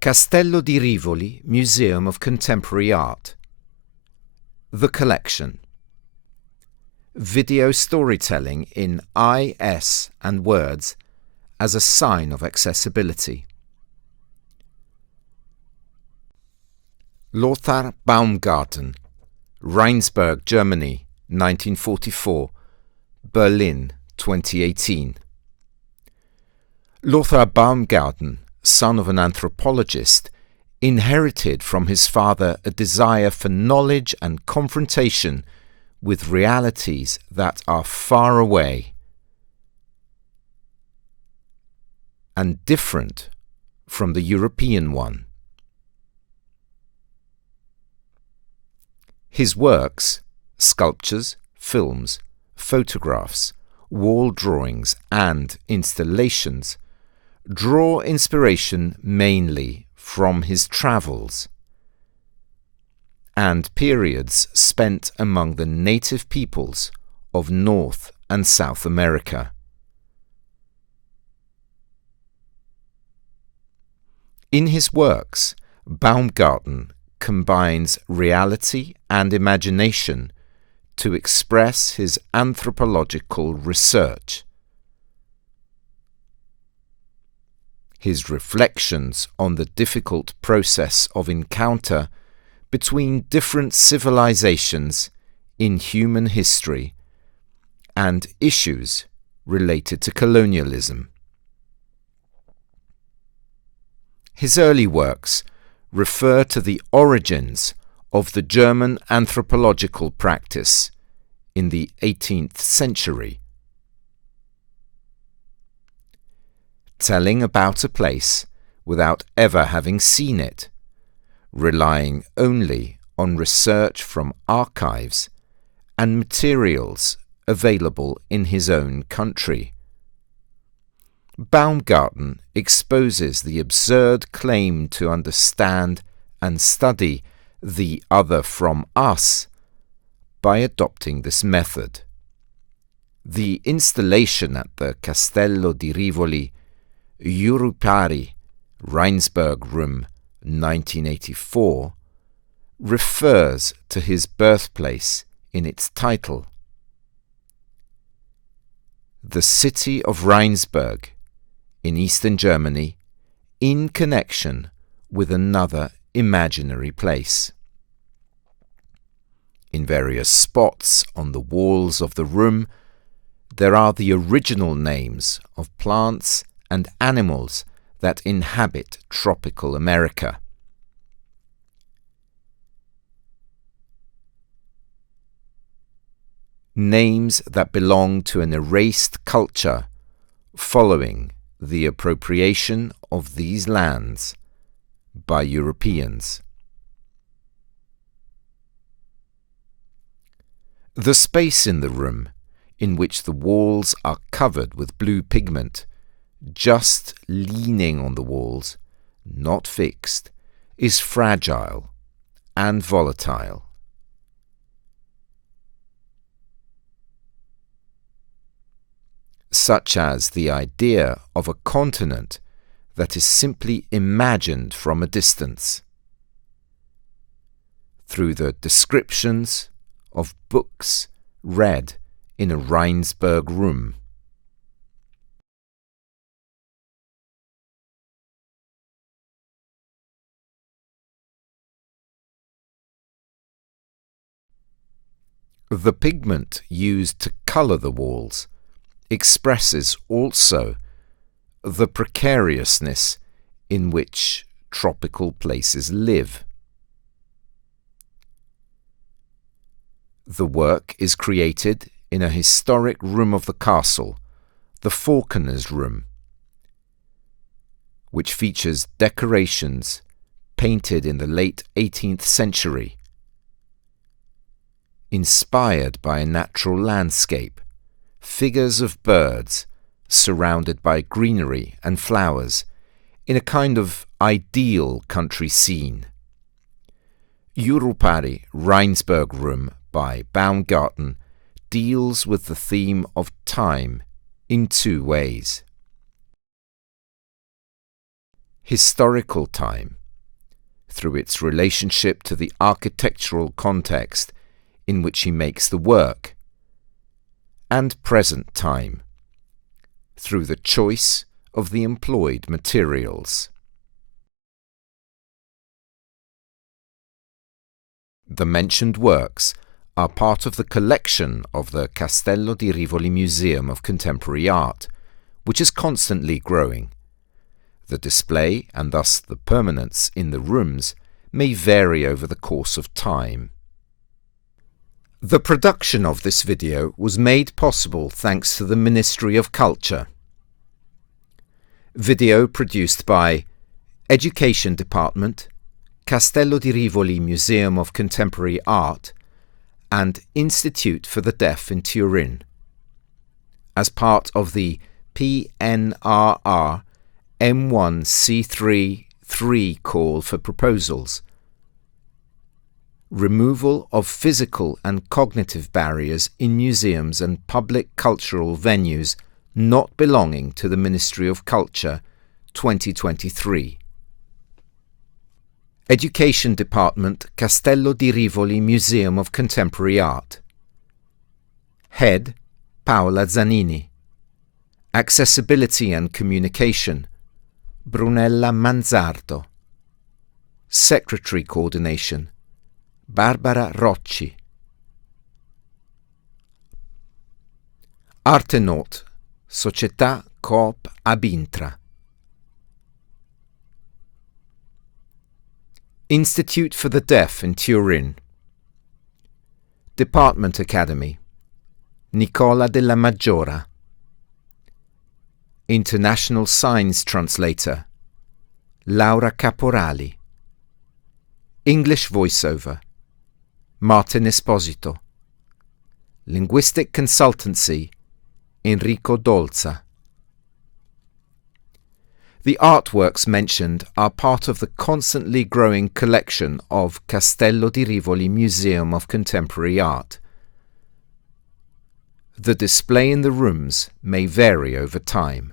Castello di Rivoli Museum of Contemporary Art. The Collection. Video storytelling in IS and words as a sign of accessibility. Lothar Baumgarten, Rheinsberg, Germany, 1944, Berlin, 2018. Lothar Baumgarten, son of an anthropologist, inherited from his father a desire for knowledge and confrontation with realities that are far away and different from the European one. His works, sculptures, films, photographs, wall drawings and installations draw inspiration mainly from his travels and periods spent among the native peoples of North and South America. In his works, Baumgarten combines reality and imagination to express his anthropological research. His reflections on the difficult process of encounter between different civilizations in human history and issues related to colonialism. His early works refer to the origins of the German anthropological practice in the 18th century. Telling about a place without ever having seen it, relying only on research from archives and materials available in his own country. Baumgarten exposes the absurd claim to understand and study the other from us by adopting this method. The installation at the Castello di Rivoli, Rivoli, Rheinsberg Room, 1984, refers to his birthplace in its title. The city of Rheinsberg, in eastern Germany, in connection with another imaginary place. In various spots on the walls of the room, there are the original names of plants and animals that inhabit tropical America. Names that belong to an erased culture following the appropriation of these lands by Europeans. The space in the room, in which the walls are covered with blue pigment, just leaning on the walls, not fixed, is fragile and volatile. Such as the idea of a continent that is simply imagined from a distance, through the descriptions of books read in a Rheinsberg room. The pigment used to color the walls expresses also the precariousness in which tropical places live. The work is created in a historic room of the castle, the Falconer's Room, which features decorations painted in the late 18th century, inspired by a natural landscape, figures of birds surrounded by greenery and flowers in a kind of ideal country scene. Rivoli, Rheinsberg Room by Baumgarten deals with the theme of time in two ways. historical time, through its relationship to the architectural context in which he makes the work, and present time, through the choice of the employed materials. The mentioned works are part of the collection of the Castello di Rivoli Museum of Contemporary Art, which is constantly growing. The display, and thus the permanence in the rooms, may vary over the course of time. The production of this video was made possible thanks to the Ministry of Culture. Video produced by Education Department, Castello di Rivoli Museum of Contemporary Art, and Institute for the Deaf in Turin, as part of the PNRR M1C3-3 Call for proposals. Removal of physical and cognitive barriers in museums and public cultural venues not belonging to the Ministry of Culture, 2023. Education Department, Castello di Rivoli Museum of Contemporary Art. Head, Paola Zanini. Accessibility and Communication, Brunella Manzardo. Secretary Coordination, Barbara Rocci. Artenaut, Società Coop Abintra. Institute for the Deaf in Turin. Department Academy, Nicola della Maggiora. International Signs Translator, Laura Caporali. English Voiceover, Martin Esposito. Linguistic Consultancy, Enrico Dolza. The artworks mentioned are part of the constantly growing collection of Castello di Rivoli Museum of Contemporary Art. The display in the rooms may vary over time.